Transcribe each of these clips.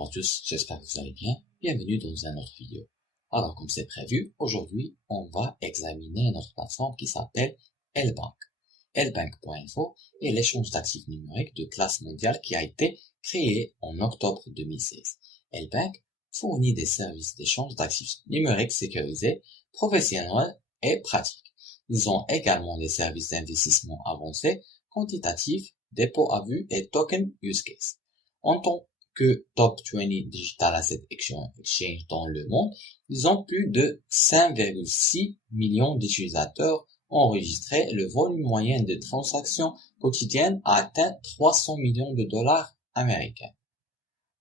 Bonjour à tous, j'espère que vous allez bien. Bienvenue dans une autre vidéo. Alors, comme c'est prévu, aujourd'hui, on va examiner notre plateforme qui s'appelle L-Bank. Lbank.info est l'échange d'actifs numériques de classe mondiale qui a été créé en octobre 2016. L-Bank fournit des services d'échange d'actifs numériques sécurisés, professionnels et pratiques. Ils ont également des services d'investissement avancés, quantitatifs, dépôt à vue et token use case. En tant que Top 20 Digital Asset Exchange dans le monde, ils ont plus de 5,6 millions d'utilisateurs enregistrés. Le volume moyen de transactions quotidiennes a atteint 300 millions de dollars américains.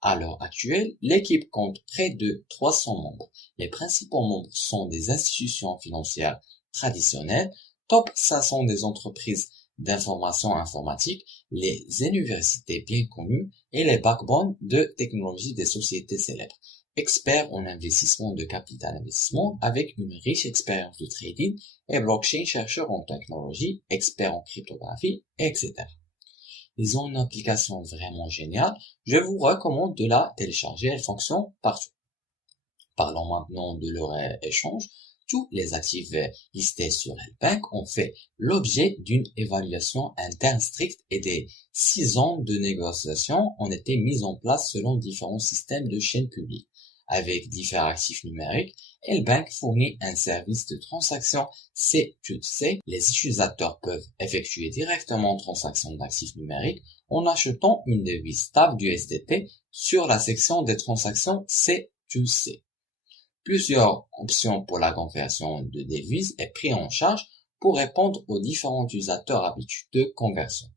À l'heure actuelle, l'équipe compte près de 300 membres. Les principaux membres sont des institutions financières traditionnelles, top 500 des entreprises d'information informatique, les universités bien connues et les backbones de technologie des sociétés célèbres. Experts en investissement de capital investissement avec une riche expérience de trading et blockchain, chercheurs en technologie, experts en cryptographie, etc. Ils ont une application vraiment géniale. Je vous recommande de la télécharger. Elle fonctionne partout. Parlons maintenant de leur échange. Tous les actifs listés sur L-Bank ont fait l'objet d'une évaluation interne stricte et des 6 ans de négociations ont été mis en place selon différents systèmes de chaîne publique. Avec différents actifs numériques, L-Bank fournit un service de transaction C2C. Les utilisateurs peuvent effectuer directement une transaction d'actifs numériques en achetant une devise stable du USDT sur la section des transactions C2C. Plusieurs options pour la conversion de devises est pris en charge pour répondre aux différents utilisateurs habitués de conversion.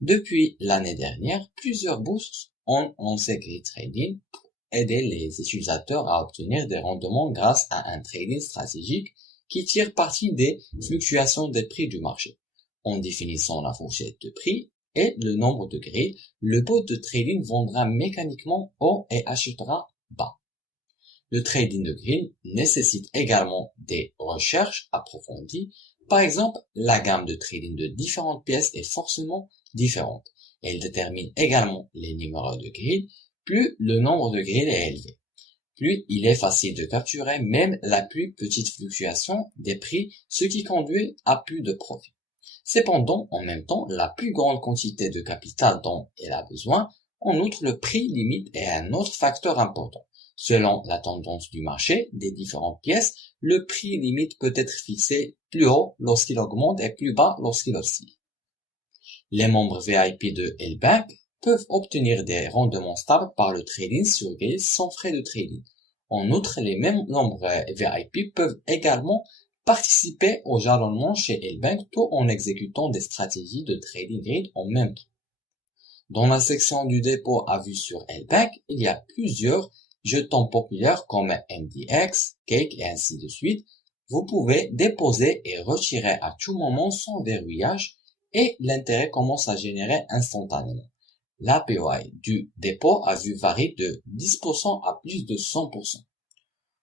Depuis l'année dernière, plusieurs bourses ont lancé Grid Trading pour aider les utilisateurs à obtenir des rendements grâce à un trading stratégique qui tire parti des fluctuations des prix du marché. En définissant la fourchette de prix et le nombre de grilles, le bot de trading vendra mécaniquement haut et achètera bas. Le trading de grille nécessite également des recherches approfondies. Par exemple, la gamme de trading de différentes pièces est forcément différente. Elle détermine également les numéros de grille. Plus le nombre de grilles est élevé, plus il est facile de capturer même la plus petite fluctuation des prix, ce qui conduit à plus de profit. Cependant, en même temps, la plus grande quantité de capital dont elle a besoin. En outre, le prix limite est un autre facteur important. Selon la tendance du marché des différentes pièces, le prix limite peut être fixé plus haut lorsqu'il augmente et plus bas lorsqu'il oscille. Les membres VIP de L-Bank peuvent obtenir des rendements stables par le trading sur grille sans frais de trading. En outre, les mêmes membres VIP peuvent également participer au jalonnement chez L-Bank tout en exécutant des stratégies de trading grid en même temps. Dans la section du dépôt à vue sur L-Bank, il y a plusieurs jetons populaires comme MDX, Cake et ainsi de suite. Vous pouvez déposer et retirer à tout moment sans verrouillage et l'intérêt commence à générer instantanément. L'APY du dépôt à vue varie de 10% à plus de 100%.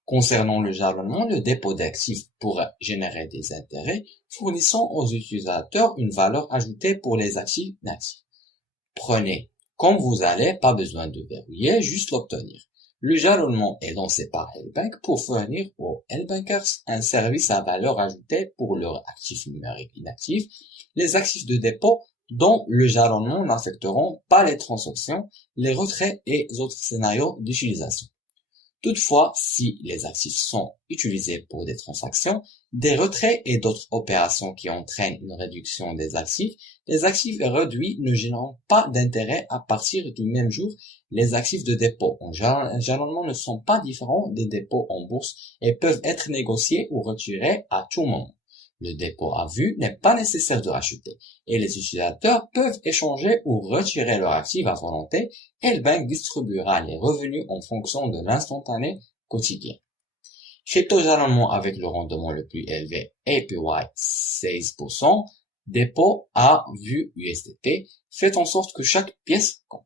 Concernant le jalonnement, le dépôt d'actifs pourra générer des intérêts, fournissant aux utilisateurs une valeur ajoutée pour les actifs natifs. Prenez comme vous allez, pas besoin de verrouiller, juste l'obtenir. Le jalonnement est lancé par L-Bank pour fournir aux L-Bankers un service à valeur ajoutée pour leurs actifs numériques inactifs. Les actifs de dépôt dont le jalonnement n'affecteront pas les transactions, les retraits et autres scénarios d'utilisation. Toutefois, si les actifs sont utilisés pour des transactions, des retraits et d'autres opérations qui entraînent une réduction des actifs, les actifs réduits ne génèrent pas d'intérêt à partir du même jour. Les actifs de dépôt en jalonnement ne sont pas différents des dépôts en bourse et peuvent être négociés ou retirés à tout moment. Le dépôt à vue n'est pas nécessaire de racheter et les utilisateurs peuvent échanger ou retirer leurs actifs à volonté et L-Bank distribuera les revenus en fonction de l'instantané quotidien. Crypto-jalonnement avec le rendement le plus élevé APY 16%, dépôt à vue USDT, fait en sorte que chaque pièce compte.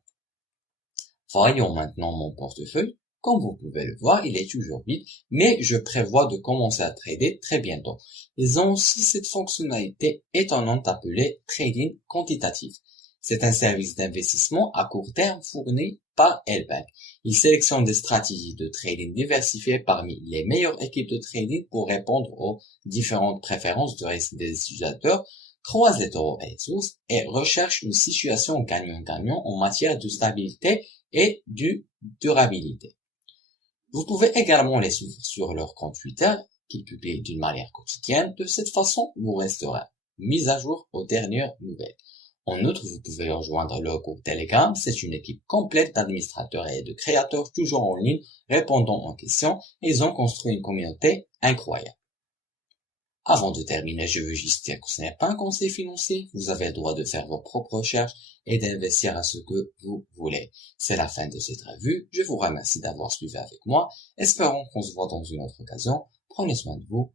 Voyons maintenant mon portefeuille. Comme vous pouvez le voir, il est toujours vide, mais je prévois de commencer à trader très bientôt. Ils ont aussi cette fonctionnalité étonnante appelée trading quantitatif. C'est un service d'investissement à court terme fourni par L-Bank. Il sélectionne des stratégies de trading diversifiées parmi les meilleures équipes de trading pour répondre aux différentes préférences de risque des utilisateurs, croise les taureaux et les sources et recherche une situation gagnant-gagnant en matière de stabilité et de durabilité. Vous pouvez également les suivre sur leur compte Twitter, qu'ils publient d'une manière quotidienne. De cette façon, vous resterez mis à jour aux dernières nouvelles. En outre, vous pouvez rejoindre le groupe Telegram. C'est une équipe complète d'administrateurs et de créateurs toujours en ligne, répondant aux questions. Ils ont construit une communauté incroyable. Avant de terminer, je veux juste dire que ce n'est pas un conseil financier. Vous avez le droit de faire vos propres recherches et d'investir à ce que vous voulez. C'est la fin de cette revue. Je vous remercie d'avoir suivi avec moi. Espérons qu'on se voit dans une autre occasion. Prenez soin de vous.